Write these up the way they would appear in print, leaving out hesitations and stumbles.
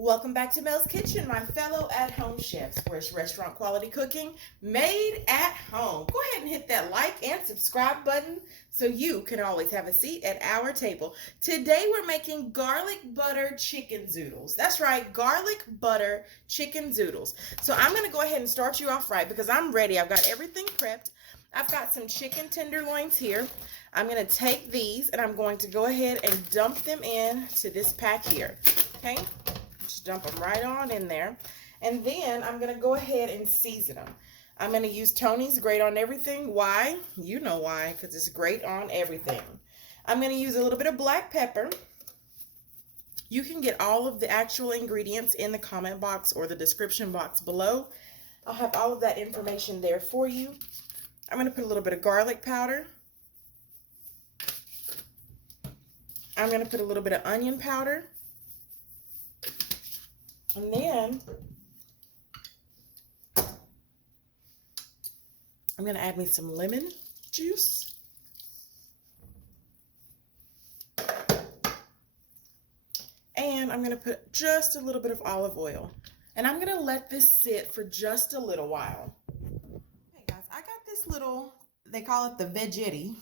Welcome back to Mel's Kitchen, my fellow at-home chefs, where it's restaurant quality cooking made at home. Go ahead and hit that like and subscribe button so you can always have a seat at our table. Today we're making garlic butter chicken zoodles. That's right, garlic butter chicken zoodles. So I'm going to go ahead and start you off right because I'm ready. I've got everything prepped. I've got some chicken tenderloins here. I'm going to take these and I'm going to go ahead and dump them in to this pack here. Okay? Just dump them right on in there. And then I'm going to go ahead and season them. I'm going to use Tony's Great on Everything. Why? You know why, because it's great on everything. I'm going to use a little bit of black pepper. You can get all of the actual ingredients in the comment box or the description box below. I'll have all of that information there for you. I'm going to put a little bit of garlic powder. I'm going to put a little bit of onion powder. And then I'm going to add me some lemon juice. And I'm going to put just a little bit of olive oil. And I'm going to let this sit for just a little while. Hey guys, I got this little, they call it the veggie.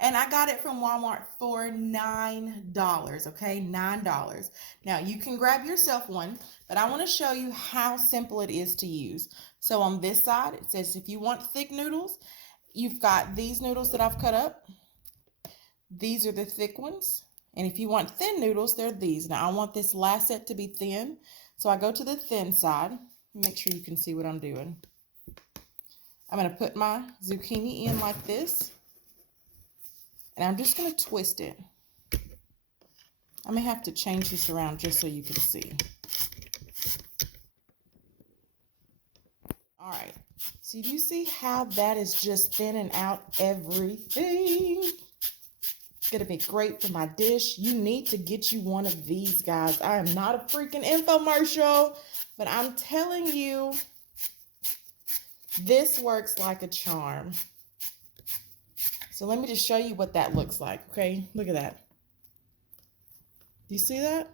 And I got it from Walmart for $9, okay? $9. Now, you can grab yourself one, but I want to show you how simple it is to use. So on this side, it says if you want thick noodles, you've got these noodles that I've cut up. These are the thick ones. And if you want thin noodles, they're these. Now, I want this last set to be thin, so I go to the thin side. Make sure you can see what I'm doing. I'm going to put my zucchini in like this. And I'm just going to twist it. I may have to change this around just so you can see. All right. So do you see how that is just thinning out everything? It's going to be great for my dish. You need to get you one of these, guys. I am not a freaking infomercial, but I'm telling you, this works like a charm. So let me just show you what that looks like, okay? Look at that. Do you see that?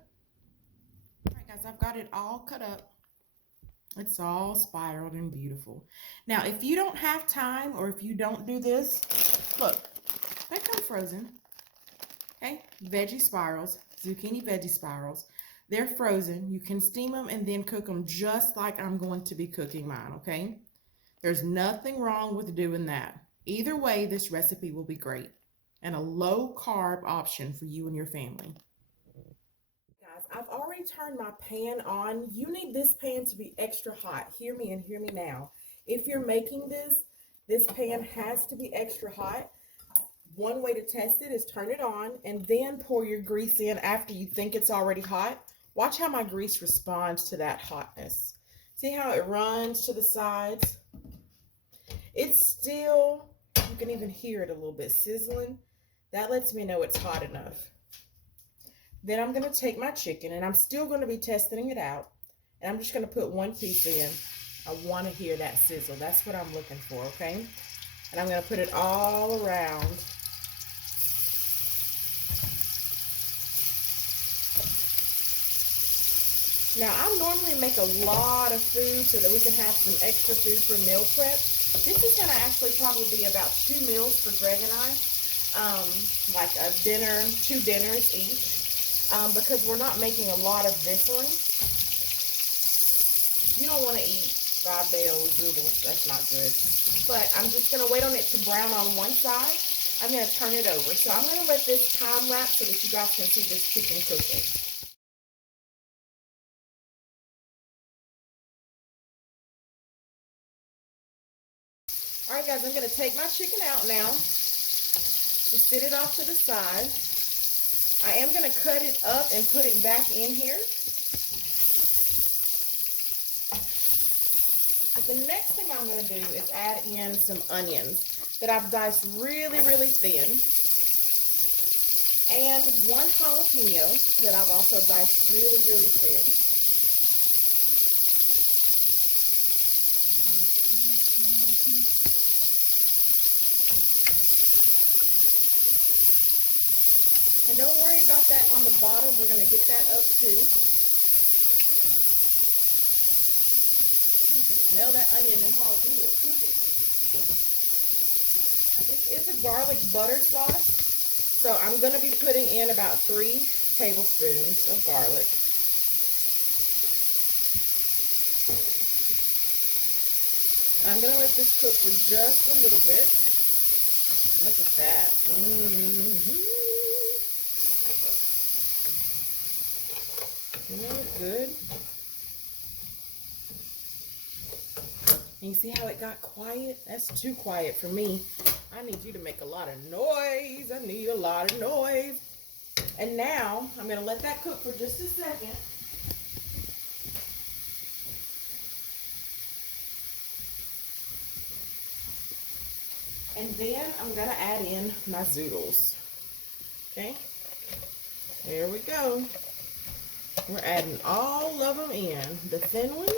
All right, guys, I've got it all cut up. It's all spiraled and beautiful. Now, if you don't have time or if you don't do this, look, they come frozen, okay? Veggie spirals, zucchini veggie spirals. They're frozen. You can steam them and then cook them just like I'm going to be cooking mine, okay? There's nothing wrong with doing that. Either way, this recipe will be great and a low-carb option for you and your family. Guys, I've already turned my pan on. You need this pan to be extra hot. Hear me and hear me now. If you're making this pan has to be extra hot. One way to test it is turn it on and then pour your grease in after you think it's already hot. Watch how my grease responds to that hotness. See how it runs to the sides? It's still, you can even hear it a little bit sizzling. That lets me know it's hot enough. Then I'm going to take my chicken, and I'm still going to be testing it out. And I'm just going to put one piece in. I want to hear that sizzle. That's what I'm looking for, okay? And I'm going to put it all around. Now, I normally make a lot of food so that we can have some extra food for meal prep. This is going to actually probably be about 2 meals for Greg and I, like a dinner, 2 dinners each, because we're not making a lot of this one. You don't want to eat fried-day old zoodles. That's not good. But I'm just going to wait on it to brown on one side. I'm going to turn it over. So I'm going to let this time lapse so that you guys can see this chicken cooking. All right, guys, I'm going to take my chicken out now and sit it off to the side. I am going to cut it up and put it back in here. But the next thing I'm going to do is add in some onions that I've diced really, really thin. And 1 jalapeno that I've also diced really, really thin. And don't worry about that on the bottom. We're going to get that up too. Smell that onion and all through your cooking. Now this is a garlic butter sauce, so I'm going to be putting in about 3 tablespoons of garlic. I'm going to let this cook for just a little bit. Look at that. Isn't that good? And you see how it got quiet? That's too quiet for me. I need you to make a lot of noise. I need a lot of noise. And now I'm going to let that cook for just a second. And then I'm going to add in my zoodles. Okay? There we go. We're adding all of them in. The thin ones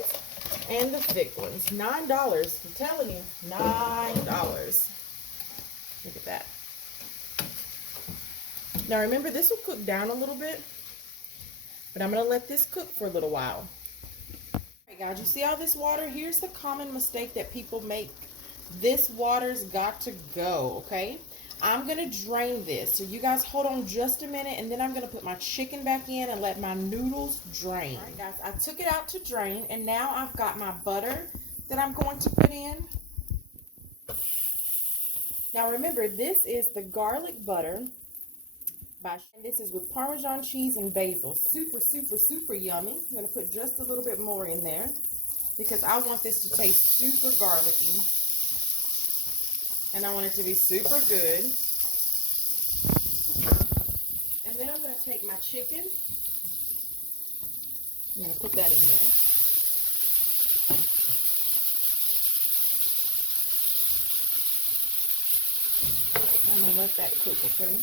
and the thick ones. $9. I'm telling you, $9. Look at that. Now remember, this will cook down a little bit, but I'm going to let this cook for a little while. All right, guys, you see all this water? Here's the common mistake that people make. This water's got to go, okay? I'm going to drain this. So you guys hold on just a minute, and then I'm going to put my chicken back in and let my noodles drain. All right, guys, I took it out to drain, and now I've got my butter that I'm going to put in. Now remember, this is the garlic butter. And this is with Parmesan cheese and basil. Super, super, super yummy. I'm going to put just a little bit more in there because I want this to taste super garlicky. And I want it to be super good. And then I'm going to take my chicken. I'm going to put that in there. I'm going to let that cook, okay?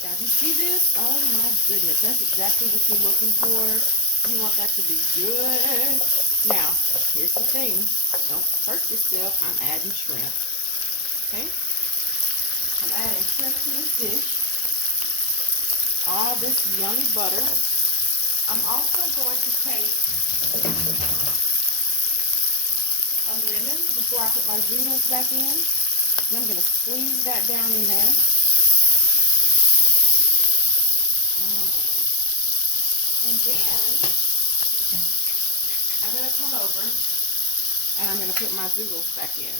Guys, you see this? Oh my goodness, that's exactly what you're looking for. You want that to be good. Now, here's the thing. Don't hurt yourself. I'm adding shrimp. Okay? I'm adding shrimp to this dish. All this yummy butter. I'm also going to take a lemon before I put my zoodles back in. And I'm going to squeeze that down in there. And then I'm going to come over and I'm going to put my zoodles back in.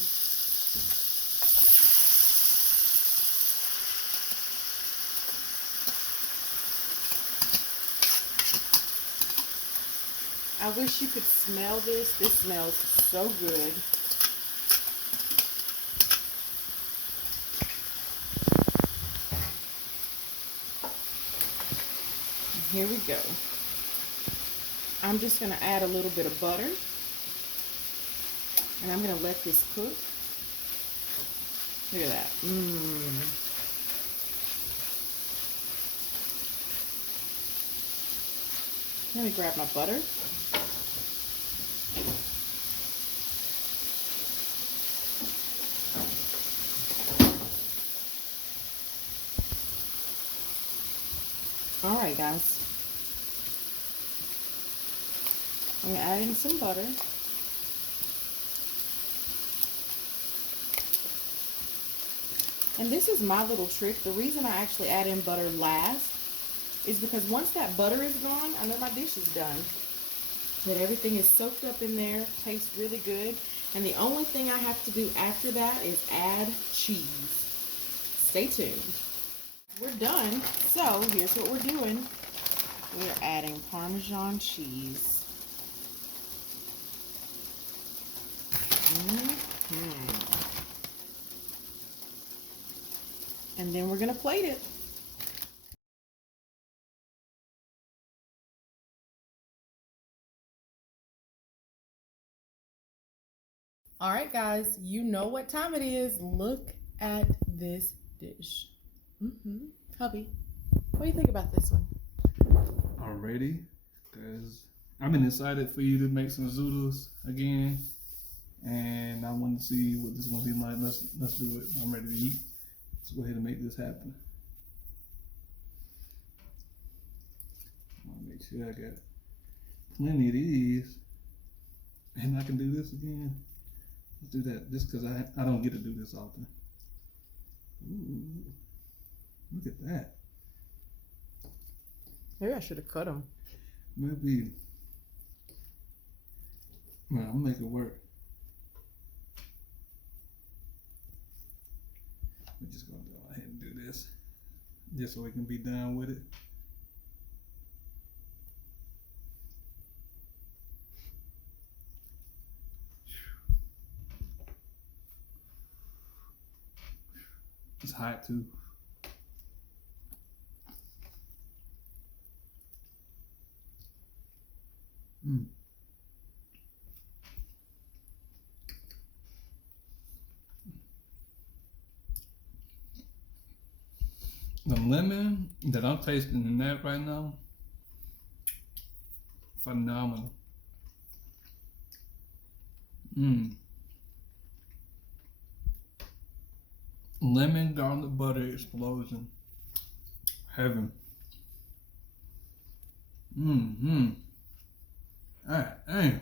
I wish you could smell this. This smells so good. Here we go. I'm just going to add a little bit of butter. And I'm going to let this cook. Look at that. Let me grab my butter. All right, guys. I'm going to add in some butter. And this is my little trick. The reason I actually add in butter last is because once that butter is gone, I know my dish is done. That everything is soaked up in there, tastes really good. And the only thing I have to do after that is add cheese. Stay tuned. We're done. So here's what we're doing. We're adding Parmesan cheese. And then we're going to plate it. All right, guys, you know what time it is. Look at this dish. Hubby, what do you think about this one? Already, because I've been excited for you to make some zoodles again, and I want to see what this is gonna be like. Let's do it. I'm ready to eat. Let's go ahead and make this happen. I want to make sure I got plenty of these. And I can do this again. Let's do that just because I don't get to do this often. Ooh, look at that. Maybe I should have cut them. Maybe. Well, I'm gonna make it work. We're just gonna go ahead and do this just so we can be done with it. It's hot too. The lemon that I'm tasting in that right now, phenomenal. Lemon garlic butter explosion. Heaven. Alright, dang.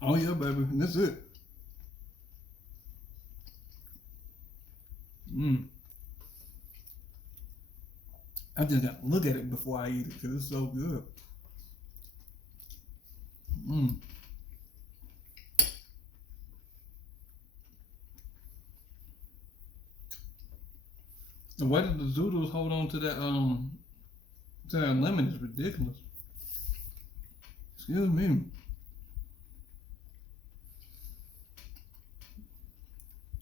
Oh yeah, baby, that's it. I just got to look at it before I eat it because it's so good. The way that the zoodles hold on to that lemon is ridiculous. Excuse me.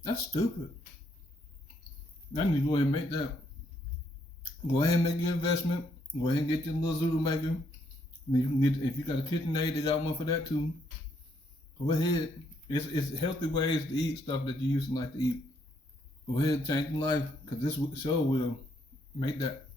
That's stupid. I need to go ahead and make that. Go ahead and make your investment. Go ahead and get your little zoodle maker. You can get, if you got a KitchenAid, they got one for that too. Go ahead. It's healthy ways to eat stuff that you used to like to eat. Go ahead and change your life, because this show will make that